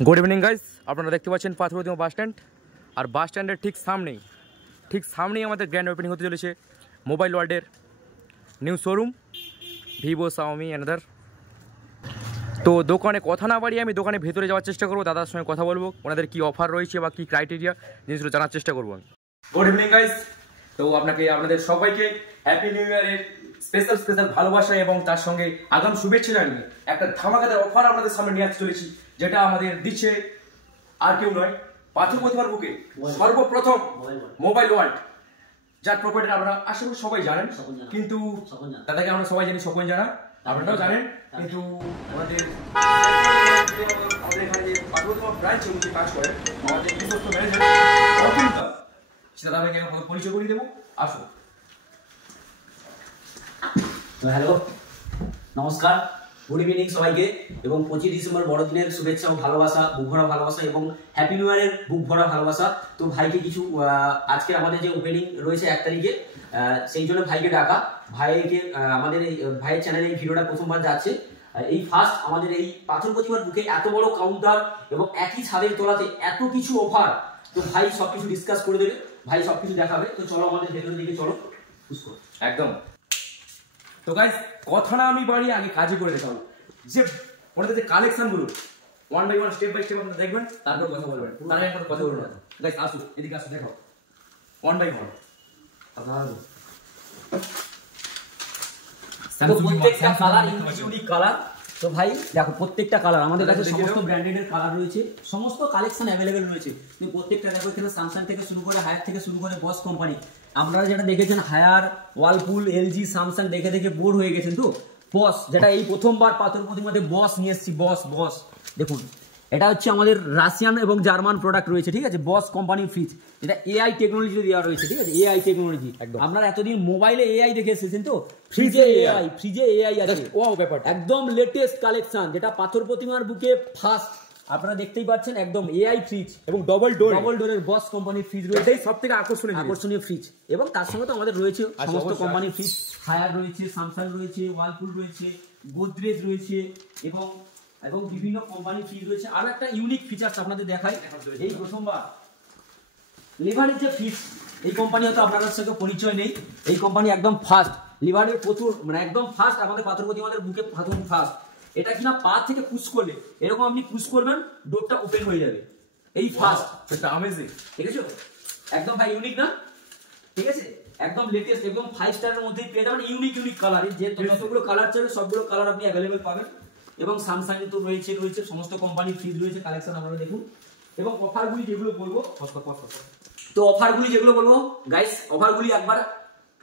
Good evening guys আপনারা দেখতে পাচ্ছেন পাথরদিয়া বাস স্ট্যান্ড আর বাস স্ট্যান্ডের ঠিক সামনেই আমাদের গ্র্যান্ড ওপেনিং হতে চলেছে মোবাইল ওয়ার্ল্ডের new showroom Vivo Xiaomi another. তো দোকানে কথা না বাড়িয়ে আমি দোকানে ভেতরে যাওয়ার চেষ্টা করবো, দাদার সঙ্গে কথা বলবো, ওনাদের কী অফার রয়েছে বা কী ক্রাইটেরিয়া জিনিসগুলো জানার চেষ্টা করবো আমি। গুড ইভিনিং গাইস, তো আপনাদের সবাইকে হ্যাপি নিউ ইয়ারের স্পেশাল ভালোবাসা এবং তার সঙ্গে আগাম শুভেচ্ছা জানিয়ে একটা ধামাকাদার অফার আপনাদের সামনে নিয়ে আসতে চলেছি, যেটা আমাদের দিচ্ছে আর কেউ নয়, পাথর প্রতিমার বুকে সর্বপ্রথম মোবাইল ওয়ার্ল্ড, যার প্রপার্টি আপনারা আশা করি সবাই জানেন, কিন্তু দাদাকে আমরা সবাই জানি, স্বপন জানা আপনারাও জানেন, কিন্তু আমাদের এখানে যে পাথর প্রতিমা ব্রাঞ্চে উনি কাজ করেন আমাদের বিশ্বস্ত ম্যানেজার সেটা দাদাকে পরিচয় করিয়ে দেবো। আসুন। হ্যালো, নমস্কার, গুড ইভিনিং সবাইকে এবং 25 ডিসেম্বর বড়দিনের শুভেচ্ছা ও ভালোবাসা, বুক ভরা ভালোবাসা এবং হ্যাপি নিউ ইয়ারের বুক ভরা ভালোবাসা। তো ভাইকে কিছু আজকে আমাদের যে ওপেনিং রয়েছে 1 তারিখে, সেই জন্য ভাইকে ডাকা। ভাইকে আমাদের এই ভাইয়ের চ্যানেলে এই ভিডিওটা প্রথমবার যাচ্ছে, এই ফার্স্ট আমাদের এই পাথর প্রতিমার বুকে এত বড় কাউন্টার এবং একই ছাদের তলাতে এত কিছু অফার। তো ভাই সবকিছু ডিসকাস করে দেবে, ভাই সবকিছু দেখাবে। তো চলো আমাদের ভেতরের দিকে চলো। একদম। তো গাইস, কথা না আমি বাড়ি আগে কাজই করে দেখাবো, যে ওনাদের যে কালেকশনগুলো one by one step by step আপনারা দেখবেন, তারপর কথা বলবেন। তার আগে একবার কথা বলবো না গাইস, আসুন এদিকে আসুন, দেখো ওয়ান বাই ওয়ান প্রত্যেকটা কালার ইউনিক কালার। তো ভাই দেখো প্রত্যেকটা কালার আমাদের কাছে সমস্ত ব্র্যান্ডেডের কালার রয়েছে, সমস্ত কালেকশন অ্যাভেলেবেল রয়েছে। তুমি প্রত্যেকটা দেখো, এখানে স্যামসাং থেকে শুরু করে হায়ার থেকে শুরু করে বস কোম্পানি, আপনারা যেটা দেখেছেন হায়ার, ওয়ালপুল, এলজি, স্যামসাং দেখে বোর হয়ে গেছেন। তো বস, যেটা এই প্রথমবার পাথর প্রতিমাতে বস নিয়ে এসেছি, বস দেখুন, এটা হচ্ছে আমাদের রাশিয়ান এবং জার্মান প্রোডাক্ট রয়েছে, ঠিক আছে। বস কোম্পানির ফ্রিজ, এটা এআই টেকনোলজি দেওয়া রয়েছে, ঠিক আছে। এআই টেকনোলজি, আপনারা এতদিন মোবাইলে এআই দেখে এসেছেন, তো ফ্রিজে এআই আছে। ওয়াও, ব্যাপারটা একদম লেটেস্ট কালেকশন, যেটা পাথর প্রতিমার বুকে ফার্স্ট আপনারা দেখতেই পাচ্ছেন, একদম এআই ফ্রিজ এবং ডবল ডোরের বস কোম্পানির ফ্রিজ রয়েছে। এটাই সবথেকে আকর্ষণীয় ফ্রিজ। এবং তার সঙ্গে তো আমাদের রয়েছে সমস্ত কোম্পানির ফ্রিজ, হায়ার রয়েছে, স্যামসাং রয়েছে, ওয়ালপুল রয়েছে, গোদরেজ রয়েছে এবং বিভিন্ন কোম্পানির ফ্রিজ রয়েছে। আর একটা ইউনিক ফিচারস আপনাদের দেখাই, এই প্রথমবার লিভারের যে ফ্রিজ, এই কোম্পানি হয়তো আপনাদের সাথে পরিচয় নেই, এই কোম্পানি একদম ফার্স্ট, লিভারের প্রচুর মানে একদম ফার্স্ট, আমাদের পাথর প্রতিমাদের বুকে প্রথম ফার্স্ট। এটা কিনা পা থেকে পুশ করলে, এরকম আপনি পুশ করবেন, ডোরটা ওপেন হয়ে যাবে, এই ফার্স্ট। এটা अमेजिंग, ঠিক আছে, একদম ভাই ইউনিক না, ঠিক আছে, একদম লেটেস্ট, একদম 5 স্টারের মধ্যেই পেয়ে যাবেন। ইউনিক কালার, যে যতগুলো কালার চাইবে সবগুলো কালার আপনি अवेलेबल পাবেন। এবং স্যামসাং তো রয়েছে সমস্ত কোম্পানির ফ্রিজ রয়েছে, কালেকশন আপনারা দেখুন। এবং অফারগুলি যেগুলো বলবো, তো অফারগুলি যেগুলো বলবো গাইস, অফারগুলি একবার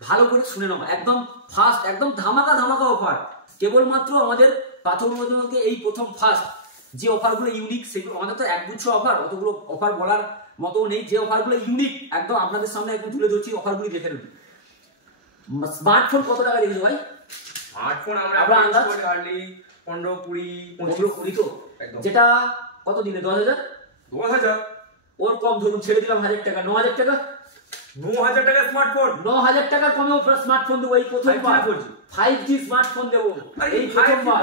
ভালো করে শুনে নাও, একদম ফার্স্ট, একদম ধামাকা অফার। কেবলমাত্র আমাদের পাথর প্রতিমাকে এই প্রথম ফার্স্ট যে অফারগুলো ইউনিক, সেগুলো আমাদের তো একগুচ্ছ অফার, অতগুলো অফার বলার মতো নেই। যে অফারগুলো ইউনিক একদম আপনাদের সামনে একদম তুলে ধরছি, অফারগুলি দেখে নেবেন। স্মার্টফোন কত টাকা দেখেছো ভাই? স্মার্টফোন আমরা আন্দাজ 15-20 তো যেটা কত দিলে 10,000 ওর কম ধরুন, ছেড়ে দিলাম 1000 টাকা, 9000 টাকা, 9000 টাকা স্মার্টফোন, 9000 টাকার কমে স্মার্টফোন দেবো এই প্রথমবার, 5G স্মার্টফোন দেবো এই প্রথমবার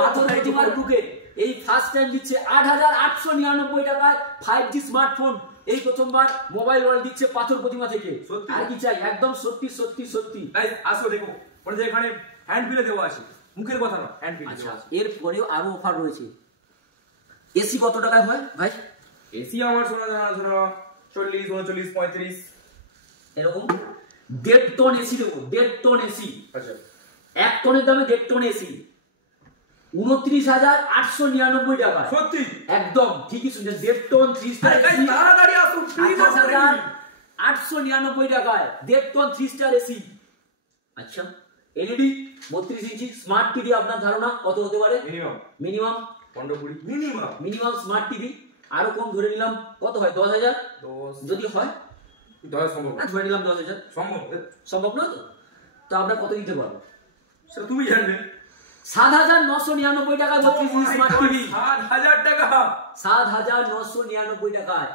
পাথর প্রতিমার বুকে। এই ফার্স্ট টাইম দিচ্ছে 8899 টাকায় 5G স্মার্টফোন, এই প্রথমবার মোবাইল ওয়ার্ল্ড দিচ্ছে পাথর প্রতিমা থেকে। আর কি চাই, একদম সত্যি। গাইস আসো দেখো, ওখানে এখানে হ্যান্ড বিলে দেওয়া আছে, মুখের কথা না, হ্যান্ড বিল। আচ্ছা, এর পরেও আরো অফার রয়েছে। এসি কত টাকায় হয় ভাই? এসি আমার শোনা 40, 39, 35 এরকম 1.5 টন এসি দেবো, 1.5 টন এসি। আচ্ছা, 1 টনের দামে 1.5 টন এসি 29,899 টাকা। সত্যি একদম ঠিকই শুনছেন, 1.5 টন 3 স্টার এসি তাড়াতাড়ি আসুন, 2899 টাকায় 1.5 টন 3 স্টার এসি। আচ্ছা, এলইডি 32 ইঞ্চি স্মার্ট টিভি, আপনার ধারণা কত হতে পারে? Minimum 15-20 minimum smart TV. আরো কম ধরে নিলাম, কত হয়? 10,000 যদি হয়, 10 সম্ভব না, ধরে নিলাম 10,000 সম্ভব না। তো আমরা কত দিতে পারবো সেটা তুমি জানবে। 7,999 টাকা 32 ইঞ্চি স্মার্ট টিভি, 7,000 টাকা, 7,999 টাকায়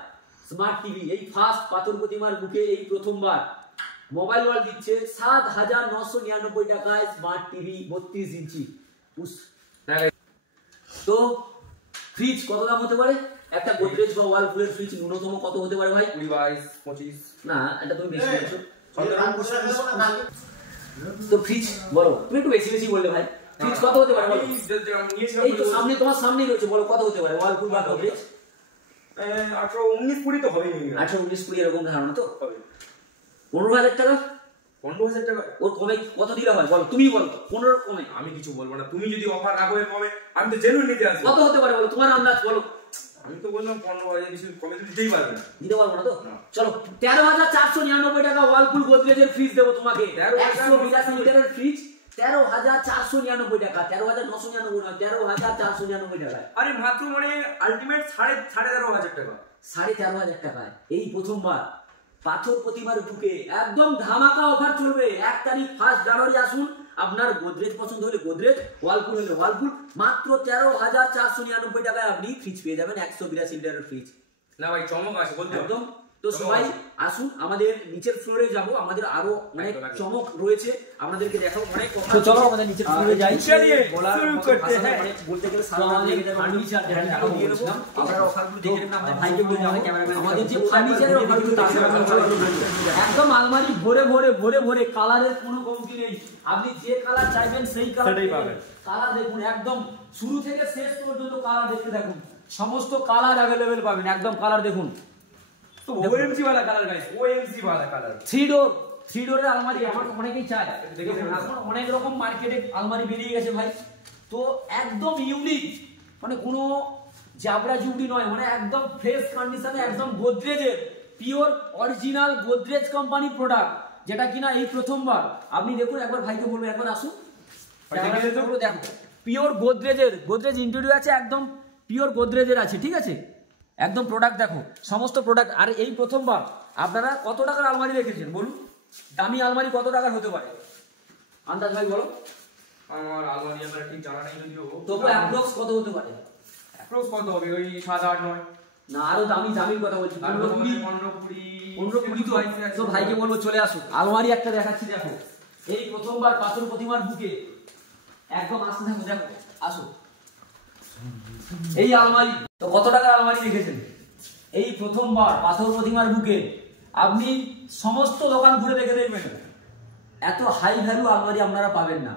স্মার্ট টিভি। এই ফার্স্ট পাথর প্রতিমার বুকে এই প্রথমবার মোবাইল ওয়ার্ল্ড দিচ্ছে 7,999 টাকায় স্মার্ট টিভি 32 ইঞ্চি। তো ফ্রিজ কত দাম হতে পারে? একটা গোদরেজ বা ওয়ালপুলের ফ্রিজ ন্যূনতম কত হতে পারে ভাই? 20, 22, 25 না এটা তুমি বেশি বলছো। তো ফ্রিজ বলো, তুমি একটু বেশি বেশি বললে ভাই। ফ্রিজ কত হতে পারে বলো? এই তো সামনে, তোমার সামনেই রয়েছে, বলো কত হতে পারে ওয়ালপুল বা গোদরেজ? 18, 19, 20 তো হবেই। 18, 19, 20 এরকম ধারণা তো হবে। 15,000 টাকা? 15,000 টাকা ওর কমে কত দিলে হয় বলো, তুমি বলো। 15 কমে আমি কিছু বলবো না, তুমি যদি অফার রাখো এর কমে আমি তো জেনুইন নিতে আসবো। কত হতে পারে বলো, তোমার আন্দাজ বলো। আমি তো বললাম 15,000 কিছু কমে দিতেই পারবে না। দিতে পারবো না তো? চলো 13,499 টাকা ওয়ালপুল গোদরেজের ফ্রিজ দেবো তোমাকে। 182 লিটারের ফ্রিজ 13,499 টাকা। 13,999 নয়, 13,499 টাকা। আরে মাত্র মানে আলটিমেট 13,500 টাকা। 13,500 টাকায় এই প্রথমবার পাথর প্রতিমার বুকে একদম ধামাকা অফার চলবে। 1 তারিখ 1 জানুয়ারি আসুন, আপনার গোদরেজ পছন্দ হলে গোদরেজ, ওয়ালপুল হলে ওয়ালপুল, মাত্র 13,499 টাকায় আপনি ফ্রিজ পেয়ে যাবেন, 182 লিটারের ফ্রিজ। না ভাই চমক আছে বলতে একদম। তো সবাই আসুন, আমাদের নিচের ফ্লোরে যাব, আমাদের আরো অনেক চমক রয়েছে, আপনাদেরকে দেখাবো অনেক। তো চলো আমাদের নিচের ফ্লোরে যাই। চলিয়ে বলার শুরু করতে হ্যাঁ বলতে গেলে সারা আমাদের ফার্নিচার যেটা দেখাবো দিয়ে দেব। আপনারা অফারগুলো দেখে নেবেন, আমাদের ভাইকে বলে আমাদের ক্যামেরাম্যান আমাদের যে ফার্নিচারের অফারগুলো একদম আলমারি ভরে ভরে ভরে ভরে, কালারের কোনো কমতি নেই। আপনি যে কালার চাইবেন সেই কালারই পাবেন। কালার দেখুন একদম শুরু থেকে শেষ পর্যন্ত কালার দেখতে থাকুন, সমস্ত কালার अवेलेबल পাবেন। একদম কালার দেখুন, তো ওএমজি वाला কালার गाइस, ওএমজি वाला কালার। 3 ডোরের আলমারি আমার অনেকেই চায়, দেখুন এখন অনেক রকম মার্কেটে আলমারি বেরিয়ে গেছে ভাই। তো একদম ইউনিক, মানে কোনো জাবরা জুবড়ি নয়, মানে একদম ফ্রেশ কন্ডিশনে, একদম গোদরেজের pure original Godrej company product, যেটা কিনা এই প্রথমবার। আপনি দেখুন একবার, ভাইকে বলবেন একবার আসুন দেখো, পিওর গোদরেজের, গোদরেজ ইন্টেরিয়র আছে, একদম পিওর গোদরেজের আছে, ঠিক আছে? একদম প্রোডাক্ট দেখো, সমস্ত প্রোডাক্ট। আর এই প্রথমবার আপনারা কত টাকার আলমারি রেখেছেন বলুন? দামি আলমারি কত টাকার হতে পারে আন্দাজ ভাই বলো? আমার আলমারি আমার ঠিক জানা নেই যদিও, তবু অ্যাপ্রক্স কত হতে পারে? অ্যাপ্রক্স কত হবে? ওই 7, 8, 9 না আরো দামি দামির কথা বলছি, 15, 20 তো ভাইকে বলবো চলে আসুন, আলমারি একটা দেখাচ্ছি দেখো। এই প্রথমবার পাথর প্রতিমার বুকে, একদম আসতে থাকো, দেখো আসো। এই আলমারি তো কত টাকার আলমারি রেখেছেন? এই প্রথমবার পাথর প্রতিমার বুকে আপনি সমস্ত দোকান ঘুরে দেখে দেখবেন, এত হাই ভ্যালু আলমারি আপনারা পাবেন না।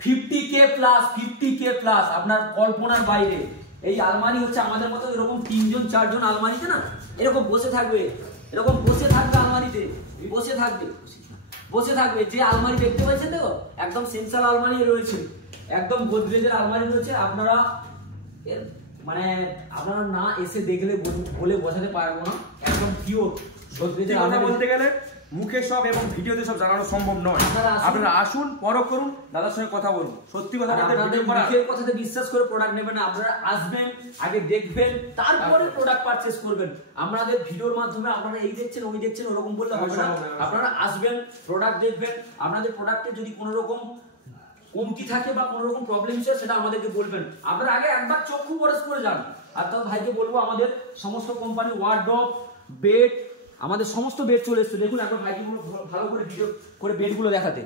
50K প্লাস, 50K প্লাস, আপনার কল্পনার বাইরে। এই আলমারি হচ্ছে আমাদের মতো এরকম 3 জন 4 জন আলমারিতে না এরকম বসে থাকবে, এরকম বসে থাকবে আলমারিতে, বসে থাকবে। যে আলমারি দেখতে পাচ্ছেন দেখো, একদম সেন্সাল আলমারি রয়েছে, একদম গোদরেজের আলমারি রয়েছে। আপনারা মানে আপনারা না এসে দেখলে বলে বোঝাতে পারবো না, একদম পিওর গোদরেজের আলমারি। বলতে গেলে মুখে সব এবং ভিডিওতে সব জানানো সম্ভব নয়। আপনারা আসুন, পরখ করুন, দাদার সঙ্গে কথা বলুন। সত্যি কথা বলতে আপনাদের মুখের কথাতে বিশ্বাস করে প্রোডাক্ট নেবেন না, আপনারা আসবেন, আগে দেখবেন, তারপরে প্রোডাক্ট পারচেজ করবেন। আমাদের ভিডিওর মাধ্যমে আপনারা এই দেখছেন ওই দেখছেন ওরকম বললে হবে না। আপনারা আসবেন, প্রোডাক্ট দেখবেন, আপনাদের প্রোডাক্টে যদি কোনো রকম কমতি থাকে বা কোনো রকম প্রবলেম আছে সেটা আমাদেরকে বলবেন। আপনারা আগে একবার চক্ষু পরশ করে যান। আর তো ভাইকে বলবো আমাদের সমস্ত কোম্পানি ওয়ার্ডরোব, বেড, আমাদের সমস্ত বেড চলে এসছে। দেখুন একবার ভাইকে ভালো করে ভিডিও করে বেডগুলো দেখাতে।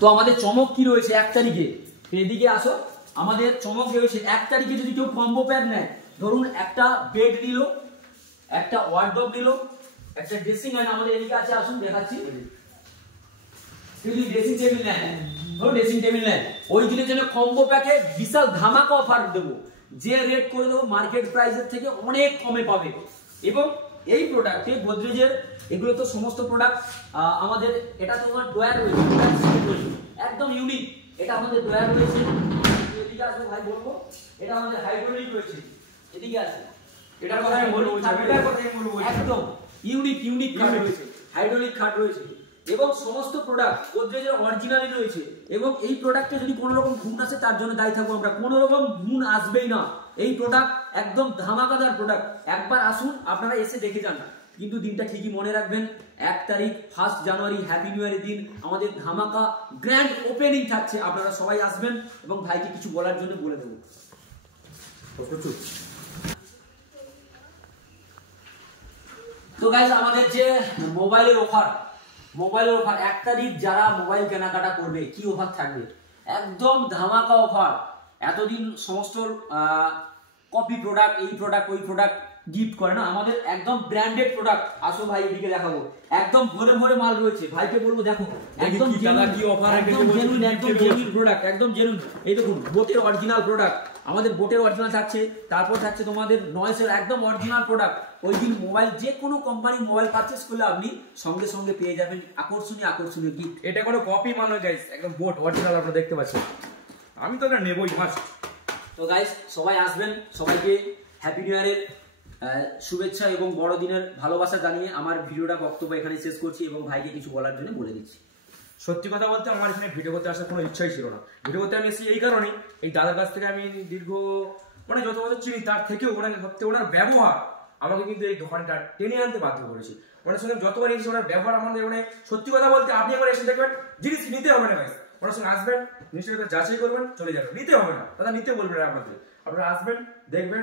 তো আমাদের চমক কি রয়েছে 1 তারিখে, এদিকে আসো। আমাদের চমক রয়েছে 1 তারিখে যদি কেউ কম্বো প্যাক নেয়, ধরুন একটা বেড নিল, একটা ওয়ার্ডরোব নিল, একটা ড্রেসিং আয়না, আমাদের এদিকে আছে, আসুন দেখাচ্ছি। যদি ড্রেসিং টেবিল নেন, ধরুন ড্রেসিং টেবিল নেন, ওই দিনের জন্য কম্বো প্যাকে বিশাল ধামাকা অফার দেবো, যে রেট করে দেবো মার্কেট প্রাইসের থেকে অনেক কমে পাবে। এবং এই প্রোডাক্টে গোদরেজের এগুলো তো সমস্ত প্রোডাক্ট আমাদের, এটা তো আমার ড্রয়ার রয়েছে, একদম ইউনিক। এটা আমাদের ড্রয়ার রয়েছে, এদিকে আসবে ভাই বলবো, এটা আমাদের হাইড্রোলিক রয়েছে, এদিকে আসবে, এটা কথা আমি বলবো, একদম ইউনিক খাট রয়েছে, হাইড্রোলিক খাট রয়েছে। এবং সমস্ত প্রোডাক্ট গোদরেজের অরিজিনালি রয়েছে। এবং এই প্রোডাক্টে যদি কোনো রকম ঘুণ আসে তার জন্য দায়ী থাকবো আমরা, কোনো রকম ঘুণ আসবেই না। এই প্রোডাক্ট একদম ধামাকাদার প্রোডাক্ট, একবার আসুন, আপনারা এসে দেখে যান। কিন্তু দিনটা ঠিকই মনে রাখবেন, 1 তারিখ 1 জানুয়ারি হ্যাপি নিউ ইয়ারের দিন আমাদের ধামাকা গ্র্যান্ড ওপেনিং থাকছে। আপনারা সবাই আসবেন এবং ভাইকে কিছু বলার জন্য বলে দেবো। তো গাইস, আমাদের যে মোবাইলের অফার 1 তারিখ যারা মোবাইল কেনাকাটা করবে, কি অফার থাকবে? একদম ধামাকা অফার। এতদিন সমস্ত কপি প্রোডাক্ট, এই প্রোডাক্ট ওই প্রোডাক্ট গিফট করে না, আমাদের একদম ব্র্যান্ডেড প্রোডাক্ট। আসো ভাই এদিকে দেখাবো, একদম ভরে ভরে মাল রয়েছে। ভাইকে বলবো দেখো একদম জেনুইন প্রোডাক্ট, একদম জেনুইন। এই দেখুন বোটের অরিজিনাল প্রোডাক্ট, আমাদের বোটের অরিজিনাল থাকছে, তারপর থাকছে তোমাদের নয়েসের একদম অরিজিনাল প্রোডাক্ট। ওই দিন মোবাইল, যে কোনো কোম্পানি মোবাইল পারচেস করলে আপনি সঙ্গে সঙ্গে পেয়ে যাবেন আকর্ষণীয় গিফট। এটা কোনো কপি মাল নয় গাইস, একদম বোট অরিজিনাল আপনারা দেখতে পাচ্ছেন। আমি তো এটা নেবই মাস্ট। তো গাইস সবাই আসবেন, সবাইকে হ্যাপি নিউ ইয়ারের শুভেচ্ছা এবং বড়দিনের ভালোবাসা জানিয়ে আমার ভিডিওটা বক্তব্য এখানে শেষ করছি এবং ভাইকে কিছু বলার জন্য বলে দিচ্ছি। সত্যি কথা বলতে আমার এখানে ভিডিও করতে আসার কোনো ইচ্ছাই ছিল না। ভিডিও করতে আমি এসেছি এই কারণে, এই দাদার কাছ থেকে আমি দীর্ঘ মানে যত বছর চিনি তার থেকেও ওনার ব্যবহার আমাকে কিন্তু এই দোকানটা টেনে আনতে বাধ্য করেছে। ওনার সঙ্গে যতবার এসেছি ওনার ব্যবহার আমাদের মানে সত্যি কথা বলতে আপনি একবার এসে দেখবেন জিনিস নিতে হবে না ভাই, ওনার সঙ্গে আসবেন, জিনিসটা যাচাই করবেন, চলে যাবেন, নিতে হবে না, দাদা নিতে বলবেন না আপনাদের। আপনারা আসবেন, দেখবেন,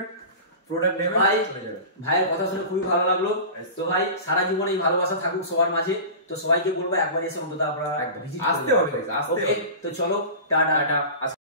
প্রোডাক্ট নেবেন, চলে যাবেন। ভাইয়ের কথা শুনে খুবই ভালো লাগলো। তো ভাই সারা জীবন এই ভালোবাসা থাকুক সবার মাঝে। তো সবাইকে বলবো একবার এসে অন্তত আপনারা আসতে হবে। তো চলো টাটা।